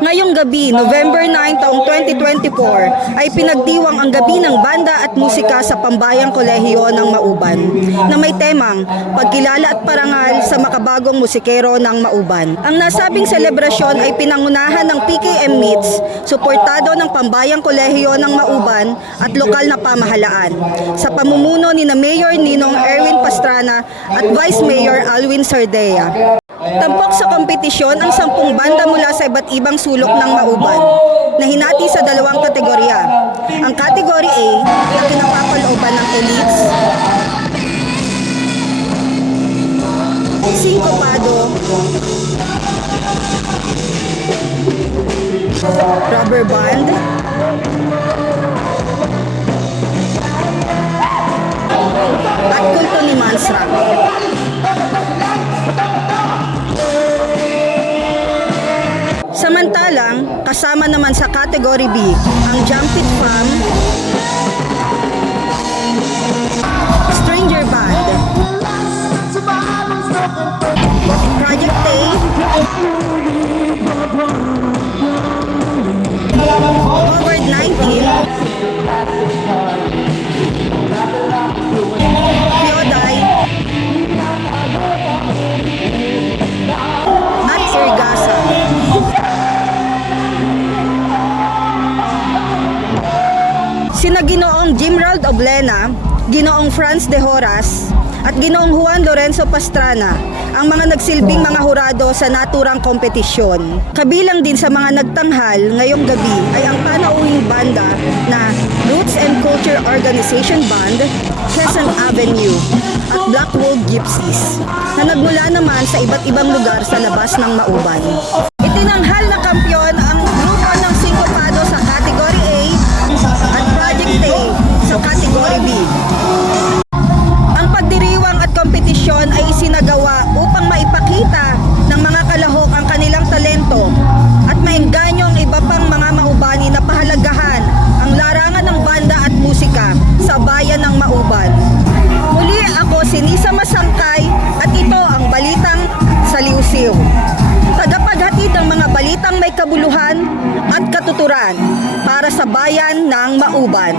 Ngayong gabi, November 9 taong 2024, ay pinagdiwang ang gabi ng banda at musika sa Pambayang Kolehiyo ng Mauban na may temang pagkilala at parangal sa makabagong musikero ng Mauban. Ang nasabing selebrasyon ay pinangunahan ng PKM Meets, suportado ng Pambayang Kolehiyo ng Mauban at lokal na pamahalaan sa pamumuno ni na Mayor Ninong Erwin Pastrana at Vice Mayor Alwin Sardea. Tampok sa kompetisyon ang sampung banda mula sa iba't ibang sulok ng Mauban na hinati sa dalawang kategorya. Ang Category A na kinapapalooban ng elites, Sinkopado, Rubber Band, at Kulto ni Mansra. Samantalang, kasama naman sa Category B ang Jump It Jimrald Oblena, Ginoong Franz de Horas, at Ginoong Juan Lorenzo Pastrana ang mga nagsilbing mga hurado sa naturang kompetisyon. Kabilang din sa mga nagtanghal ngayong gabi ay ang panauhing banda na Roots and Culture Organization Band, Quezon Avenue, at Black Wolf Gypsies na nagmula naman sa iba't ibang lugar sa labas ng Mauban. Itinanghal na kampyon bayan ng Mauban. Muli ako si Nisa Masangkay at ito ang Balitang Saliusiw. Tagapaghatid ng mga balitang may kabuluhan at katuturan para sa bayan ng Mauban.